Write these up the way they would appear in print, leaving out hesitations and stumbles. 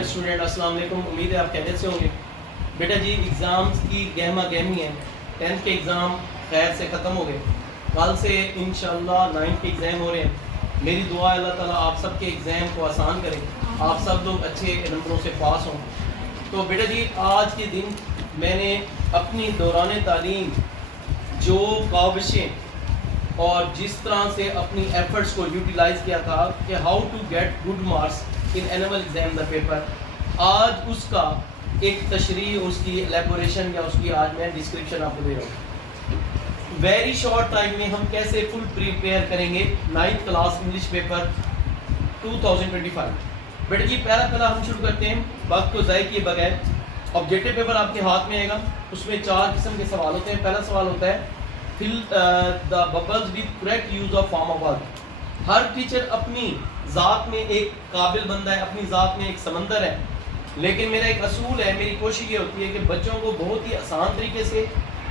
Dear student, अस्सलाम वालेकुम। उम्मीद है आप खैरियत से होंगे। बेटा जी, एग्ज़ाम्स की गहमा गहमी है। 10th के एग्ज़ाम खैर से ख़त्म हो गए। कल से इंशाल्लाह 9th के एग्ज़ाम हो रहे हैं। मेरी दुआ है अल्लाह ताला आप सब के एग्ज़ाम को आसान करें, आप सब लोग अच्छे नंबरों से पास हों। तो बेटा जी, आज के दिन मैंने अपनी दौरान तालीम जो काविशें और जिस तरह से अपनी एफर्ट्स को यूटिलाइज़ किया था कि how to get good marks in annual exam the paper, आज उसका एक तशरीह, उसकी एलेबोरेशन या उसकी आज मैं डिस्क्रिप्शन आपको दे रहा हूँ। वेरी शॉर्ट टाइम में हम कैसे फुल प्रिपेयर करेंगे 9th क्लास इंग्लिश पेपर 2025। बेटा जी, पहला हम शुरू करते हैं वक्त को ज़ाय किए बगैर। ऑब्जेक्टिव पेपर आपके हाथ में आएगा, उसमें 4 किस्म के सवाल होते हैं। पहला सवाल होता है fill the bubbles with correct use of form of verb. हर टीचर अपनी ज़ात में एक काबिल बंदा है, अपनी ज़ात में एक समंदर है, लेकिन मेरा एक असूल है, मेरी कोशिश ये होती है कि बच्चों को बहुत ही आसान तरीके से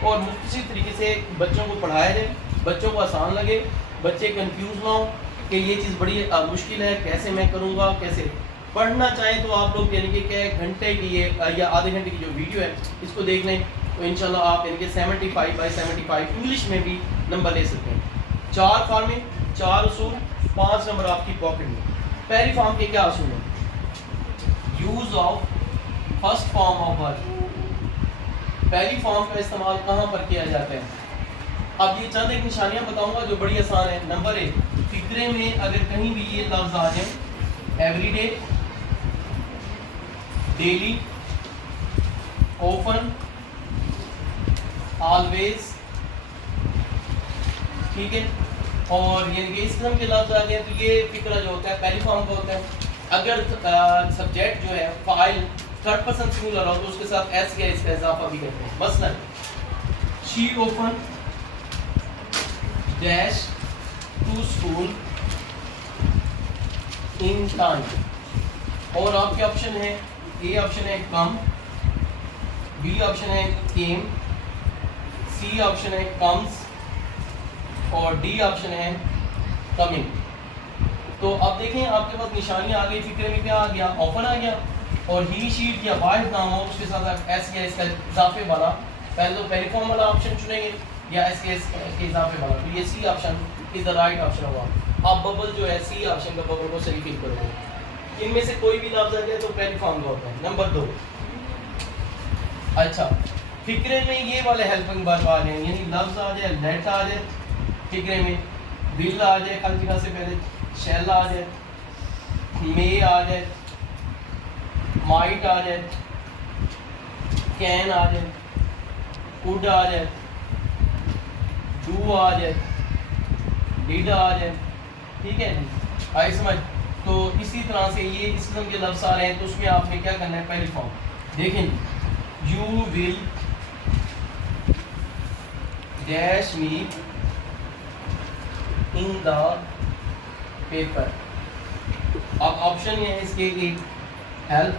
और मुख्तसर तरीके से बच्चों को पढ़ाया जाए, बच्चों को आसान लगे, बच्चे कंफ्यूज ना हो कि ये चीज़ बड़ी मुश्किल है, कैसे मैं करूँगा, कैसे। पढ़ना चाहें तो आप लोग यानी कि क्या 1 घंटे की ये या आधे घंटे की जो वीडियो है इसको देख लें, तो इंशाल्लाह आप यानी कि 75/75 इंग्लिश में भी नंबर ले सकते हैं। 4 फॉर्में, 4 उसूल, 5 नंबर आपकी पॉकेट में। पहली फॉर्म के क्या असूल हैं? Use of first form of verb. पहली फॉर्म का इस्तेमाल कहाँ पर किया जाता है? अब ये चंद एक निशानियाँ बताऊंगा जो बड़ी आसान है। नंबर 1, फिक्रे में अगर कहीं भी ये लफ्ज़ आ जाए, एवरीडे, डेली, ऑफन, ऑलवेज, ठीक है, और ये इस किस्म के लफ्ज़ आ गए तो ये फिक्रा जो होता है पहली फॉर्म का होता है। अगर सब्जेक्ट जो है फाइल थर्ड पर्सन सिंगुलर हो तो उसके साथ एस या इसका इजाफा भी करते हैं। मसलन she often dash to school in time. और आपके ऑप्शन है, ए ऑप्शन है कम, बी ऑप्शन है केम, सी ऑप्शन है कम्स और डी ऑप्शन है कमिंग। तो अब देखें आपके पास निशानी आ गई, फिक्रे में क्या आ गया, ऑफन आ गया, और ही शीट या वाहिद नाम हो उसके साथ एस या इसका इजाफे वाला, पहले तो पहले फॉर्म वाला ऑप्शन चुनेंगे या एस के इजाफे वाला, तो ये C option is the right option होगा। आप बबल जो है सी ऑप्शन का बबल को सही फिल करोगे। इनमें से कोई भी लफ्ज़ आ जाए तो पहली फॉर्म का होता है। नंबर 2, अच्छा, फिक्रे में ये वाले हेल्पिंग वर्ब आ जाए, यानी लफ्ज़ आ जाए, लेट आ जाए फिक्रे में, विल आ जाए खाली जगह से पहले, शैल आ जाए, मे आ जाए, माइट आ जाए, कैन आ जाए, कुड आ जाए, डू आ जाए, डिड आ जाए, ठीक है जी, आई समझ। तो इसी तरह से ये इस किस्म के लफ्ज़ आ रहे हैं तो उसमें आपने क्या करना है, पहली फॉर्म देखें, you will dash me in the paper. अब ऑप्शन है इसके एक हेल्प,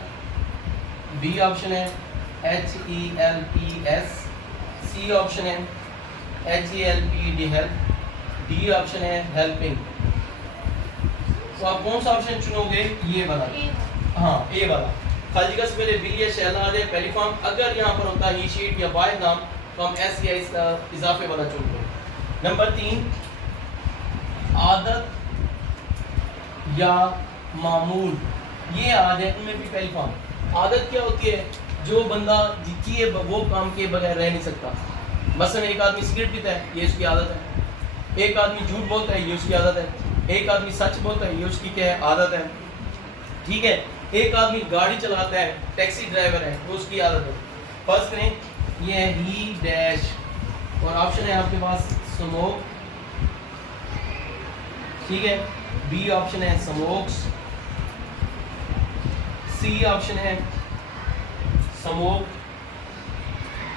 बी ऑप्शन है HELPS, सी ऑप्शन है HELPD हेल्प, डी ऑप्शन है हेल्पिंग। तो आप कौन सा ऑप्शन चुनोगे? ये वाला, हाँ ए वाला। खाली जगह से पहले बी या शैल आ जाए पहली फॉर्म, अगर यहाँ पर होता ही शीट या वाहिद नाम तो हम एस या इसका इजाफे वाला चुनते। नंबर 3, आदत या मामूल, ये आ जाए उनमें भी पहली फॉर्म। आदत क्या होती है? जो बंदा किए वो काम के बगैर रह नहीं सकता। मसलन एक आदमी सिगरेट पीता है, ये उसकी आदत है। एक आदमी झूठ बोलता है, ये उसकी आदत है। एक आदमी सच बोलता है, ये उसकी क्या है, आदत है, ठीक है। एक आदमी गाड़ी चलाता है, टैक्सी ड्राइवर है, वो उसकी आदत है। फर्स्ट करें, ये है ही डैश, और ऑप्शन है आपके पास स्मोक, ठीक है, बी ऑप्शन है स्मोक्स, सी ऑप्शन है स्मोक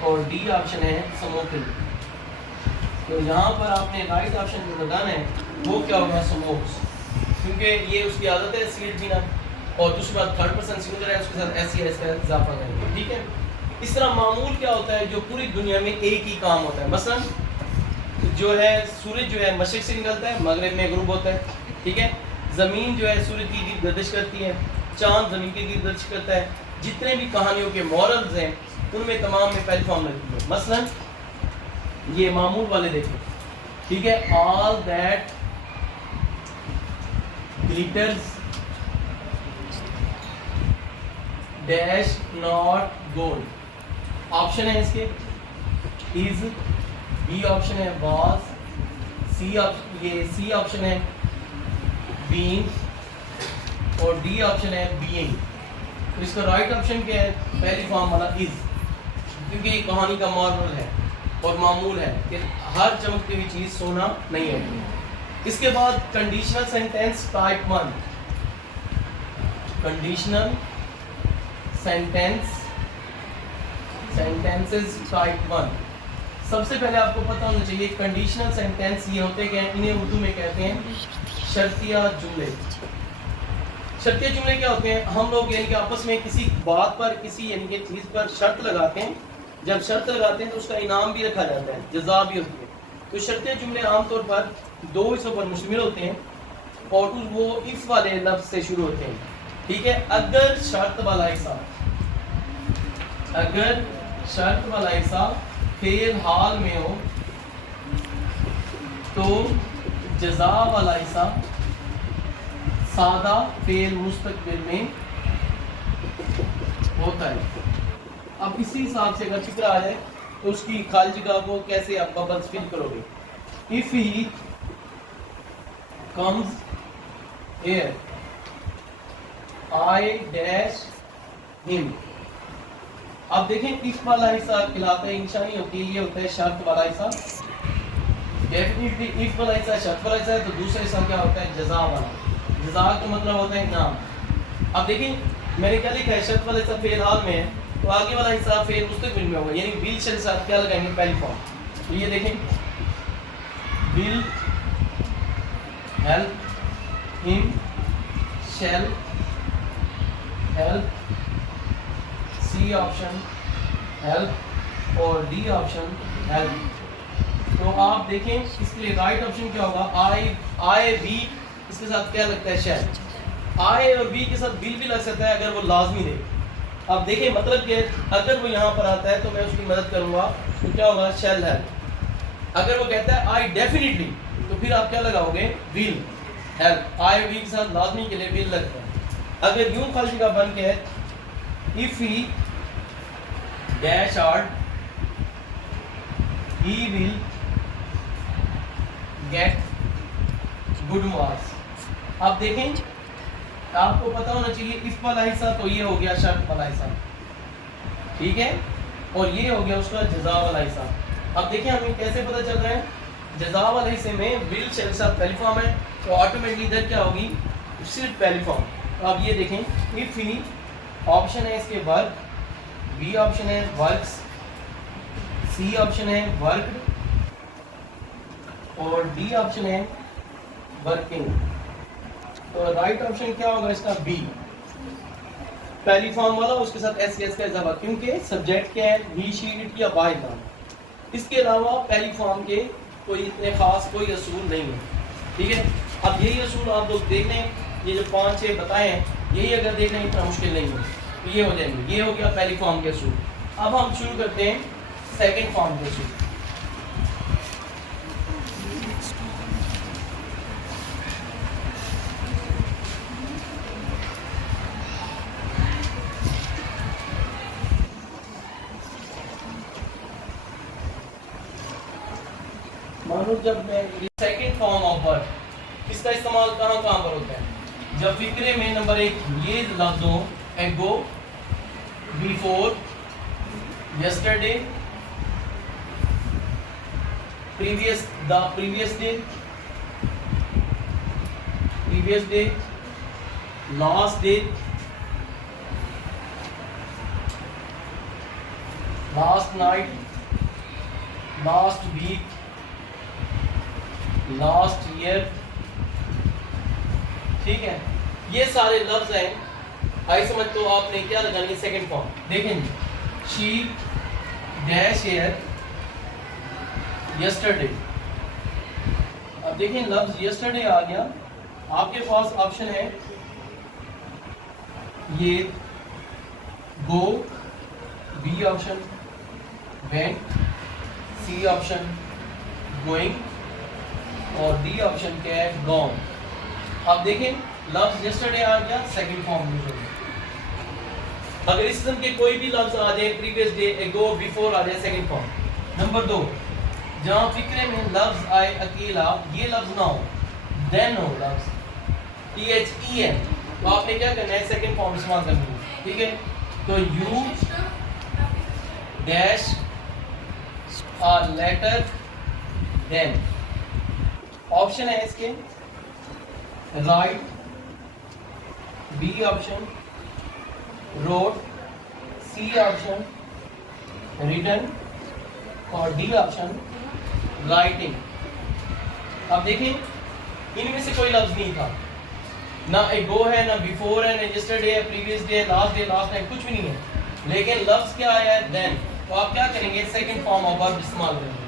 और डी ऑप्शन है स्मोकिंग। तो यहाँ पर आपने राइट ऑप्शन जो बताना है वो क्या होगा, स्मोक्स, क्योंकि ये उसकी आदत है सिगरेट पीना, और दूसरी बात थर्ड पर्सन सिंगुलर है, उसके साथ एस या इसका इजाफा करेंगे, ठीक है। इस तरह मामूल क्या होता है? जो पूरी दुनिया में एक ही काम होता है। मसलन जो है सूरज जो है मशरिक से निकलता है, मगरिब में गुरूब होता है, ठीक है। ज़मीन जो है सूरज की गर्दिश करती है, चांद ज़मीन के गिर्द करता है, जितने भी कहानियों के मॉरल्स हैं उनमें तमाम में पहली फॉर्म लगती है। मसलन ये मामूल वाले देखें, ठीक है, all that glitters dash not gold, option है इसके इज, बी ऑप्शन है वाज, सी ऑप्शन है बीइंग और डी ऑप्शन है बीइंग। तो इसका राइट ऑप्शन क्या है? पहली फॉर्म वाला इज, क्योंकि ये कहानी का मॉरल है और मामूल है कि हर चमकती हुई चीज़ सोना नहीं है। इसके बाद conditional sentence type 1, conditional sentences type 1। सबसे पहले आपको पता होना चाहिए कंडीशनल सेंटेंस ये होते क्या हैं, इन्हें उर्दू में कहते हैं शर्तिया जुमले। शर्तिया जुमले क्या होते हैं? हम लोग यानी कि आपस में किसी बात पर, किसी यानी कि चीज़ पर शर्त लगाते हैं। जब शर्त लगाते हैं तो उसका इनाम भी रखा जाता है, जज़ा भी होती है। तो शर्तिया जुमले आमतौर पर दो हिस्सों पर मुश्तमिल होते हैं और वो इफ वाले लफ्ज़ से शुरू होते हैं, ठीक है। अगर शर्त वाला हिस्सा, अगर शर्त वाला हिस्सा फेल हाल में हो तो जज़ा वाला हिस्सा सादा फेल मुस्तकबिल में होता है। अब इसी हिसाब से अगर फिक्र आ जाए तो उसकी खाली जगह को कैसे आप बबल्स फिल करोगे? If he comes here I dash him. अब देखें इफ वाला हिस्सा खिलाता है इंशा नहीं होती, ये होता है शर्त वाला हिस्सा। डेफिनेटली इफ वाला हिस्सा शर्त वाला हिस्सा है, तो दूसरा हिस्सा क्या होता है? जज़ा वाला। जज़ा का मतलब होता है इनाम। अब देखिए मैंने क्या लिखा है, शर्त वाला हिस्सा फेल हाल में है तो आगे वाला हिस्सा फेल मुस्तकबिल में होगा, यानी विल शैल साथ क्या लगाएंगे? पहली फॉर्म। तो ये देखें will help him, shall help, C option help और डी ऑप्शन हेल्प। तो आप देखें इसके लिए राइट ऑप्शन क्या होगा? आई बी, इसके साथ क्या लगता है? शैल। आई और बी के साथ विल भी लग सकता है अगर वो लाजमी दे। अब देखिए मतलब कि अगर वो यहाँ पर आता है तो मैं उसकी मदद करूँगा, तो क्या होगा? शैल हेल्प। अगर वो कहता है आई डेफिनेटली, तो फिर आप क्या लगाओगे? Will help. आई बी के साथ लाजमी के लिए विल लगता है। अगर यूं खाली जगह बन के if he dash art he will get good marks. अब देखें आपको पता होना चाहिए इफ वाला हिस्सा तो ये हो गया शर्त वाला हिस्सा, ठीक है, और ये हो गया उसका जज़ा वाला हिस्सा। अब देखें हमें कैसे पता चल रहा है? जज़ा वाले हिस्से में विल शैल के साथ पहली फॉर्म है तो ऑटोमेटिकली इधर क्या होगी? सिर्फ पहली फॉर्म। तो अब ये देखें इफ ही ऑप्शन है इसके वर्क, बी ऑप्शन है वर्क्स, सी ऑप्शन है वर्क और डी ऑप्शन है वर्किंग। तो राइट ऑप्शन क्या होगा इसका? बी, पहली फॉर्म वाला, उसके साथ एस एस का इजाफा, क्योंकि सब्जेक्ट क्या है? ही शी इट या वाहिद नाम। इसके अलावा पहली फॉर्म के कोई इतने खास कोई असूल नहीं है, ठीक है। अब यही असूल आप लोग देख लें, ये जो 5-6 बताए हैं यही अगर देख लें इतना मुश्किल नहीं है तो ये हो जाएंगे। ये हो गया पहली फॉर्म के असूल। अब हम शुरू करते हैं सेकंड फॉर्म के असूल। मानो जब मैं सेकंड फॉर्म ऑफ वर्ड, इसका इस्तेमाल कहाँ पर होता है? जब फिक्रे में नंबर 1 ये लफ्ज हो, ago, before, yesterday, previous, the previous day, last day, last night, last week, last year, ठीक है। ये सारे लफ्ज हैं। आई समझ तो आपने क्या लगानी? Second form. देखें जी, शी डैश ईयर यस्टरडे। अब देखें लफ्ज यस्टरडे आ गया, आपके पास ऑप्शन है ये go B option, went C option, going और डी ऑप्शन क्या है गॉन। अब देखें लफ्ज यस्टरडे आ गया सेकंड फॉर्म यूज हो गया। अगर इस किस्म के कोई भी लफ्ज आ जाए प्रीवियस डे एगो बिफोर आ जाए सेकंड फॉर्म। नंबर 2 जहाँ फिक्रे में लफ्ज आए अकेला ये लफ्ज ना हो देन हो लफ्ज THEN तो आपने क्या करना है सेकंड फॉर्म इस्तेमाल करनी है। ठीक है तो you dash a letter then option है इसके write, B option wrote, C option written और डी ऑप्शन राइटिंग। अब देखें इनमें से कोई लफ्ज नहीं था, ना एगो है, ना बिफोर है, ना यस्टरडे है, प्रीवियस डे, लास्ट टाइम, कुछ भी नहीं है। लेकिन लफ्ज क्या आया है देन, तो आप क्या करेंगे सेकंड फॉर्म ऑफ वर्ब इस्तेमाल करेंगे।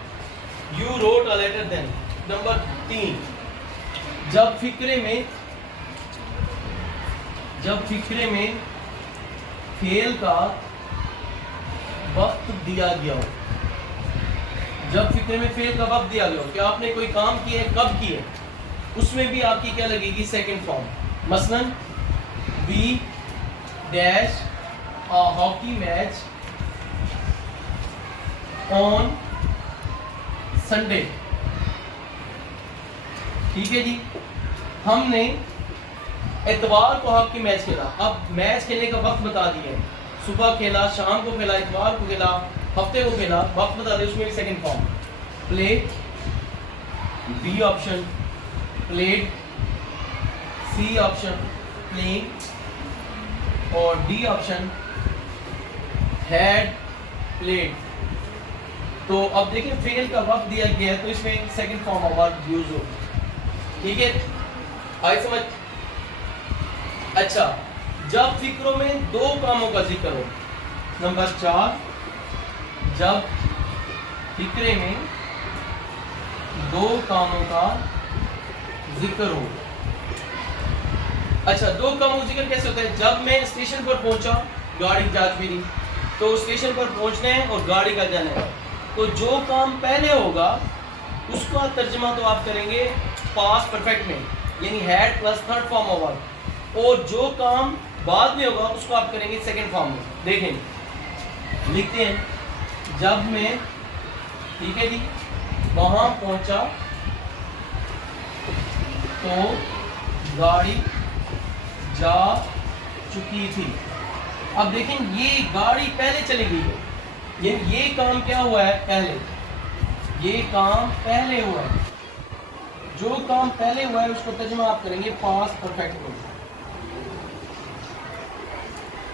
You wrote a letter then. Number 3 जब फिक्रे में फेल का वक्त दिया गया हो, जब फिक्रे में फेल का वक्त दिया गया हो कि आपने कोई काम किया है कब किया है, उसमें भी आपकी क्या लगेगी सेकंड फॉर्म। मसलन we dash a hockey match on Sunday. ठीक है जी, हमने इतवार को हॉकी मैच खेला। अब मैच खेलने का वक्त बता दिया है, सुबह खेला, शाम को खेला, इतवार को खेला, हफ्ते को खेला, वक्त बता दिया, उसमें भी second form. Play B option played, C option playing और डी ऑप्शन हैड प्लेड। तो अब देखिए फेल का वक्त दिया गया है तो इसमें second form of verb use हो। ठीक है आई समझ। अच्छा जब फिक्रों में 2 कामों का जिक्र हो। नंबर 4 जब फिक्रे में 2 कामों का जिक्र हो। अच्छा 2 कामों का जिक्र कैसे होता है? जब मैं स्टेशन पर पहुंचा, गाड़ी जा चुकी थी, तो स्टेशन पर पहुंचने है और गाड़ी का जाना है, तो जो काम पहले होगा उसका तर्जमा तो आप करेंगे पास्ट परफेक्ट में, यानी had plus third form of verb, और जो काम बाद में होगा उसको आप करेंगे सेकंड फॉर्म में। देखें लिखते हैं जब मैं, ठीक है जी, वहां पहुंचा तो गाड़ी जा चुकी थी। अब देखें ये गाड़ी पहले चली गई है, ये काम क्या हुआ है पहले, ये काम पहले हुआ है। जो काम पहले हुआ है उसको तर्जुमा आप करेंगे पास्ट परफेक्ट में,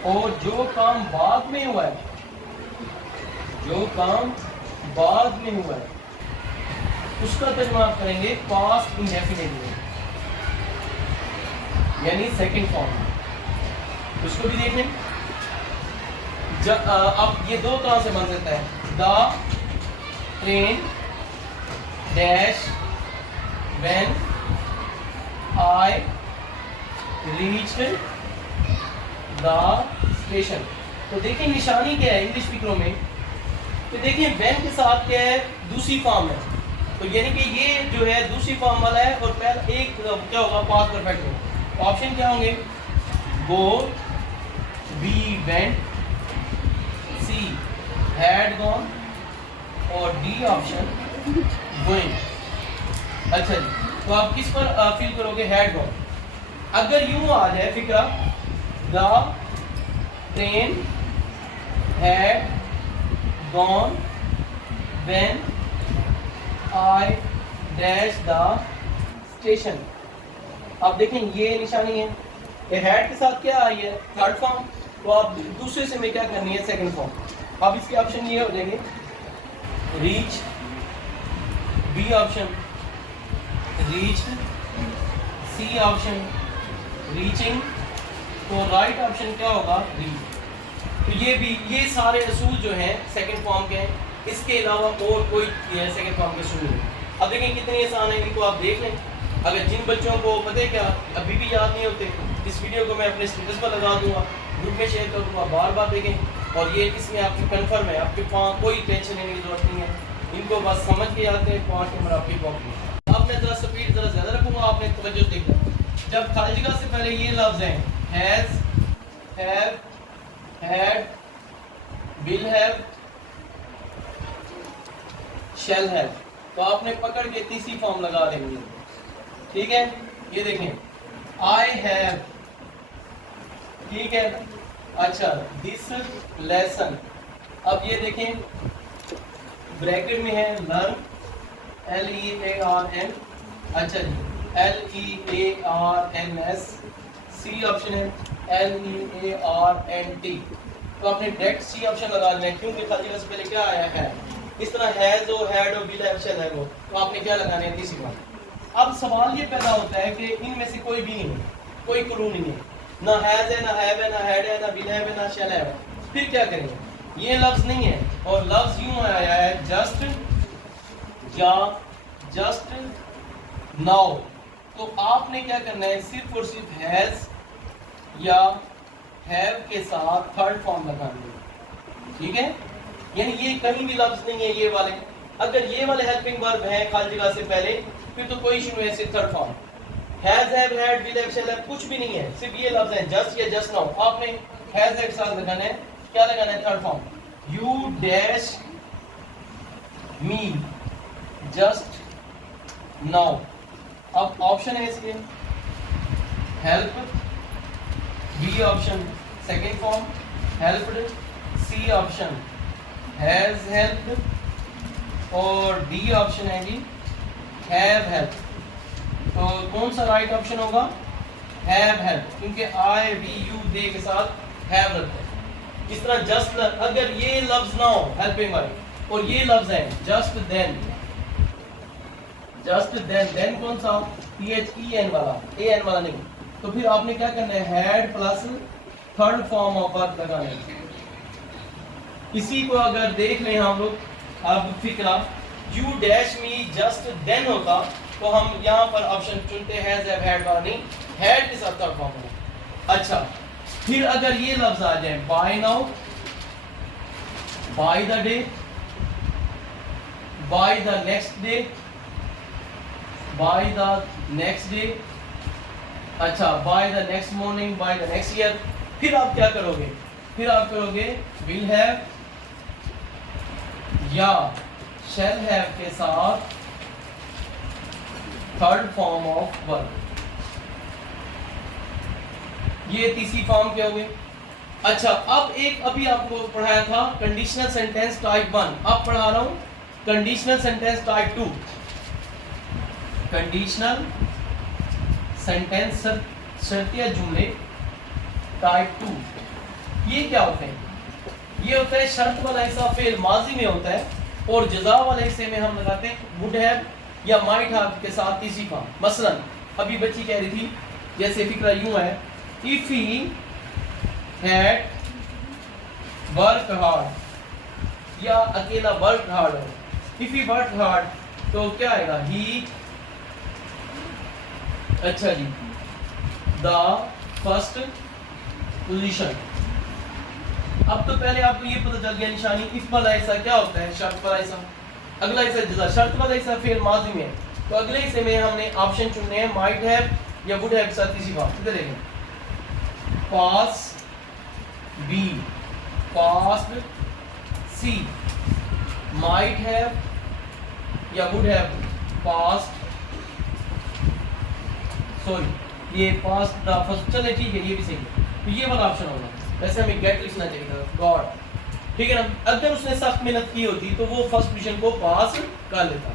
और जो काम बाद में हुआ है, जो काम बाद में हुआ है उसका तर्जुमा आप करेंगे पास्ट इंडेफिनिट में, यानी सेकंड फॉर्म। उसको भी देख लें। अब ये 2 तरह से बन सकता है। The train dash when I reached the station. तो देखिए निशानी क्या है इंग्लिश फिक्रों में, तो देखिए व्हेन के साथ क्या है दूसरी फॉर्म है, तो यानी कि ये जो है दूसरी फॉर्म वाला है, और पहला एक क्या होगा पास्ट परफेक्ट में। ऑप्शन क्या होंगे? Go, B went, C had gone और डी ऑप्शन गोइंग। अच्छा जी, तो आप किस पर फील करोगे? Had gone. अगर यूं आ जाए फिक्रा, the train had gone when I dash the station. आप देखें ये निशानी है, ये हैड के साथ क्या आई है थर्ड फॉर्म, तो आप दूसरे से में क्या करनी है सेकंड फॉर्म। अब इसके ऑप्शन ये हो जाएंगे reach, B option reached, C option reaching, तो राइट ऑप्शन क्या होगा? रीच। तो ये भी, ये सारे असूल जो हैं सेकंड फॉर्म के हैं, इसके अलावा और कोई सेकंड फॉर्म के असूल नहीं। अब देखें कितनी आसान है, इनको आप देख लें। अगर जिन बच्चों को पता है क्या अभी भी याद नहीं होते इस वीडियो को मैं अपने स्टेटस पर लगा दूंगा, ग्रुप में शेयर कर दूंगा, बार बार देखें। और ये इसमें आपकी कन्फर्म है, आपके पास कोई टेंशन लेने की जरूरत नहीं है, इनको बस समझ के आते हैं 5 नंबर आपकी कॉपी। अब मैं ज़रा स्पीड ज़रा ज़्यादा रखूँगा, आपने तवज्जो देखना। जब खाली जगह से पहले ये लफ्ज़ हैं has, have, had, will have, shall have, तो आपने पकड़ के तीसरी फॉर्म लगा देंगे। ठीक है, ये देखें आई हैव, ठीक है। अच्छा, दिस लेसन, अब ये देखें ब्रैकेट में है लर्न, LEARN, अच्छा जी LEARNS, सी ऑप्शन है LEARNT, तो आपने डायरेक्ट सी ऑप्शन लगा देना है, क्योंकि खाली जगह से पहले क्या आया है, इस तरह हैज और हैड और विल हैव शैल हैव हो, तो आपने क्या लगाने है तीसरी बार। अब सवाल ये पैदा होता है कि इनमें से कोई भी नहीं है, कोई क्लू नहीं है, ना हैज है, ना हैव है, ना हैड है, ना विल हैव है, ना शैल हैव है, फिर क्या करेंगे? ये लफ्ज नहीं है, और लफ्ज यूं आया है जस्ट या जस्ट नाउ, तो आपने क्या करना है, सिर्फ और सिर्फ हैज या हैव के साथ थर्ड फॉर्म लगानी है। ठीक है, यानी ये कहीं भी लफ्ज नहीं है ये वाले। अगर ये वाले हेल्पिंग वर्ब हैं खाली जगह से पहले, फिर तो कोई इशू है, सिर्फ third form. Has, have, had, will have, shall have कुछ भी नहीं है, सिर्फ ये लफ्ज हैं जस्ट या जस्ट नाउ। आपने हैज के साथ लगाना है, क्या लगाना है, third form, you dash me just now. अब ऑप्शन है इसके help, B option second form helped, C option has helped, और डी ऑप्शन है जी हैव हेल्प्ड। तो कौन सा राइट ऑप्शन होगा, हैव हेल्प्ड, क्योंकि आई वी यू दे के साथ हैव रखते हैं। इस तरह जस्ट, अगर ये लफ्ज ना हो हेल्पिंग वर्ब और ये लफ्ज है just then, just then, then कौन सा, THEN वाला, AN वाला नहीं, तो फिर आपने क्या करना है, had plus third form of verb लगाना है। इसी को अगर देख लें हम लोग, अब फिक्रा you dash me just then होता, तो हम यहाँ पर ऑप्शन चुनते हैं हैज, हैव, हैड वाला नहीं, हैड के साथ थर्ड फॉर्म होगा। अच्छा, फिर अगर ये लफ्ज आ जाए by now, by the day, by the next day, by the next day, अच्छा by the next morning, by the next year, फिर आप क्या करोगे, फिर आप करोगे विल हैव या शैल हैव के साथ थर्ड फॉर्म ऑफ वर्ब। ये तीसरी फॉर्म क्या होगी। अच्छा, अब एक अभी आपको पढ़ाया था कंडीशनल सेंटेंस टाइप 1, अब पढ़ा रहा हूं conditional sentence type 2। Conditional sentence शर्तिया जुमले टाइप 2, ये क्या होते हैं, ये होता है शर्त वाला हिस्सा फेल माजी में होता है, और जज़ा वाले हिस्से में हम लगाते हैं वुड हैव या माइट हैव के साथ तीसरी फॉर्म। मसलन अभी बच्ची कह रही थी, जैसे फिक्रा यूं है, if he had work hard, या अकेला वर्क हार्ड हो, इफ ही वर्क हार्ड तो क्या आएगा, ही, अच्छा जी, द फर्स्ट पोजीशन। अब तो पहले आपको ये पता चल गया निशानी, इफ वाला हिस्सा क्या होता है, शर्त वाला हिस्सा, अगला हिस्सा जज़ा, शर्त वाला हिस्सा फेल माजी में, तो अगले हिस्से में हमने ऑप्शन चुनने हैं माइट हैव या वुड हैव के साथ तीसरी फॉर्म। इधर देखें, pass B, past C, might have या वुड हैव पास्ट, सॉरी ये पास्ट द फर्स्ट, चले ठीक है ये भी सही है, तो ये वाला ऑप्शन होगा। वैसे हमें गेट लिखना चाहिए था, गॉड, ठीक है ना। अगर उसने सख्त मेहनत की होती तो वो फर्स्ट पोजीशन को पास कर लेता।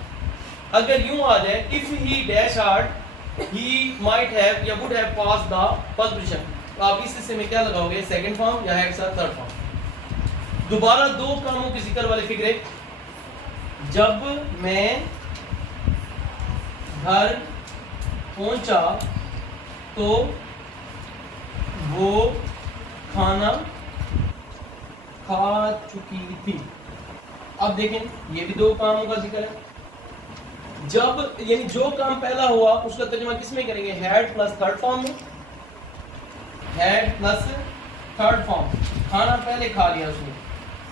अगर यूं आ जाए if he dash hard, he might have या would have pass the first position, तो आप इस हिस्से में क्या लगाओगे, सेकंड फॉर्म या है के साथ थर्ड फॉर्म। दोबारा दो कामों के जिक्र वाले फिक्रे, जब मैं घर पहुंचा तो वो खाना खा चुकी थी। अब देखें ये भी दो कामों का जिक्र है। जब यानी जो काम पहला हुआ उसका तर्जुमा किस में करेंगे, हैड प्लस थर्ड फॉर्म में, हैड प्लस थर्ड फॉर्म, खाना पहले खा लिया उसने,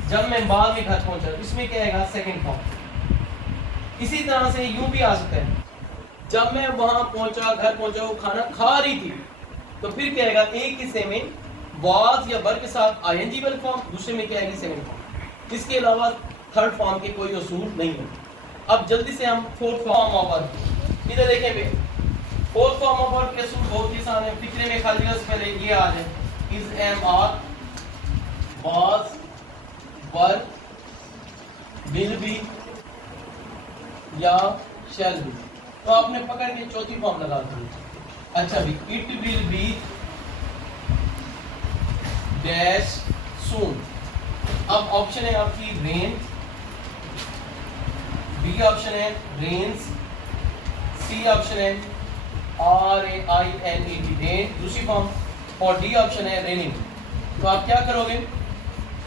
जब मैं बाद में घर पहुंचा, इसमें क्या आएगा सेकंड फॉर्म। इसी तरह से यूं भी आ सकता है, जब मैं वहां पहुंचा, घर पहुंचा, वो खाना खा रही थी, तो फिर क्या आएगा, एक हिस्से में वाज या वर के साथ आईएनजी वाली फॉर्म, दूसरे में क्या आएगी सेकंड फॉर्म। इसके अलावा थर्ड फॉर्म के कोई उसूल नहीं है। अब जल्दी से हम फोर्थ फॉर्म ऑफ वर्ब इधर देखेंगे। फोर्थ फॉर्म ऑफ वर्ब के उसूल बहुत ही आसान है। फिक्रे में खाली जगह से पहले ये आ जाए, is, am, are, was, were, will be या शैल बी। तो आपने पकड़ के चौथी फॉर्म लगा दी। अच्छा भी, इट विल बी डैश सून। अब ऑप्शन है आपकी रेन, बी ऑप्शन है रेन्स, सी ऑप्शन है RAINED रेन दूसरी फॉर्म, और डी ऑप्शन है रेनिंग। तो आप क्या करोगे,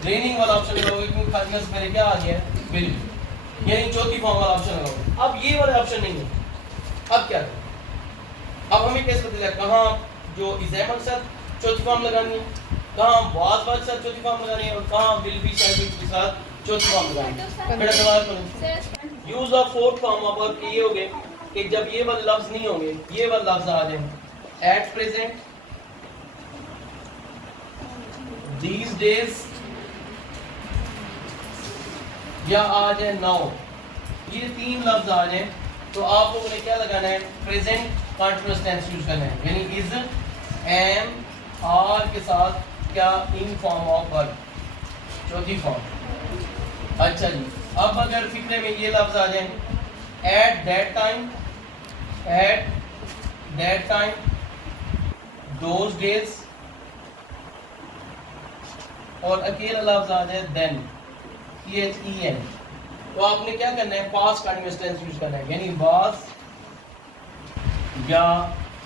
रेनिंग वाला ऑप्शन लगाओगे, क्योंकि खाली से पहले क्या आ गया है, विल बी, यानी चौथी फॉर्म वाला ऑप्शन लगाओगे। अब ये वाला ऑप्शन नहीं है, अब क्या करें, अब हमें कैसे पता चला कहाँ जो इज़ाम के साथ चौथी फॉर्म लगानी है, कहाँ वाज के साथ चौथी फॉर्म लगानी है, और कहाँ विल बी शैल बी के साथ चौथी फॉर्म लगानी है। बेटा सवाल करो। Use of fourth form of verb ये हो गए कि जब ये वाले लफ्ज नहीं होंगे, ये वाले लफ्ज आ जाए, एट प्रेजेंट, दीज डेज, या आ जाए नाउ, ये तीन लफ्ज आ जाए, तो आप लोगों ने क्या लगाना है, प्रेजेंट कंटीन्यूअस टेंस यूज करना है, यानी इज, एम, आर के साथ क्या, इन फॉर्म ऑफ वर्ब, चौथी फॉर्म। अच्छा जी, अब अगर फिक्रे में ये लफ्ज आ जाए, at that time, at that time, those days, और अकेला लफ्ज आ जाए देन, THEN, तो आपने क्या करना है, पास्ट कंटीन्यूअस टेंस यूज करना है, यानी वाज या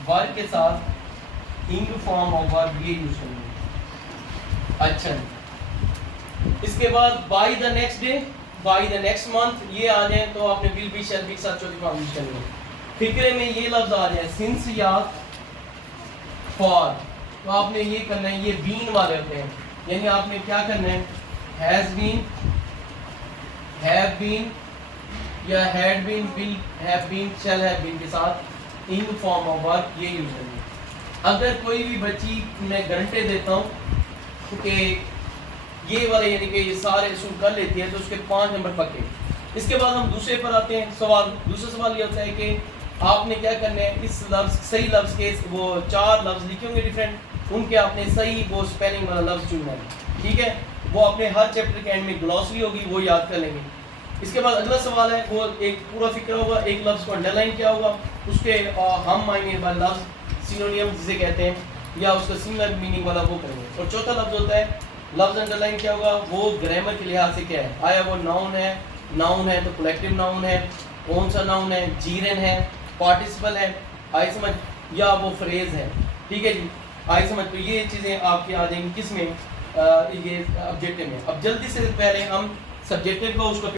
वर के साथ इन फॉर्म ऑफ वर्ब ये यूज करना है। अच्छा, इसके बाद bye the next day, by the next month ये आ जाए, तो आपने विल बी शैल बी के साथ चौथी फॉर्म यूज करनी है। फिक्रे में ये लफ्ज आ जाए, सिंस या फॉर, तो आपने ये करना है, ये बीन वाले होते हैं, यानी आपने क्या करना है, हैज बीन, हैव बीन या had been, will have been, shall have been के साथ इन फॉर्म ऑफ वर्ब ये यूज करनी है। अगर कोई भी बच्ची मैं घंटे देता हूँ क्योंकि ये वाले यानी कि ये सारे उसूल कर लेती है, तो उसके 5 नंबर पक्के। इसके बाद हम दूसरे पर आते हैं। दूसरा सवाल ये होता है कि आपने क्या करना है, इस लफ्ज, सही लफ्ज के वो 4 लफ्ज लिखे होंगे डिफरेंट, उनके आपने सही वो स्पेलिंग वाला लफ्ज चुनना है, ठीक है। वो अपने हर चैप्टर के एंड में ग्लॉसरी होगी, वो याद कर लेंगे। इसके बाद अगला सवाल है, वो एक पूरा फिक्र होगा, एक लफ्ज़ को अंडरलाइन किया होगा, उसके हम मायने वाला लफ्ज़ सिनोनियम जिसे कहते हैं, या उसका सिंगल मीनिंग वाला वो करेंगे। और चौथा लफ्ज़ होता है, लफ्ज़ अंडरलाइन किया होगा, वो ग्रामर के लिहाज से क्या है, आया वो नाउन है तो कलेक्टिव नाउन है, कौन सा नाउन है, जीरन है, पार्टिसिपल है, आई समझ, या वो फ्रेज है, ठीक है जी, आई समझ। तो ये चीज़ें आपकी आ जाएंगी किस में, ये ऑब्जेक्टिव में। अब जल्दी से पहले हम सब्जेक्टिव को उसको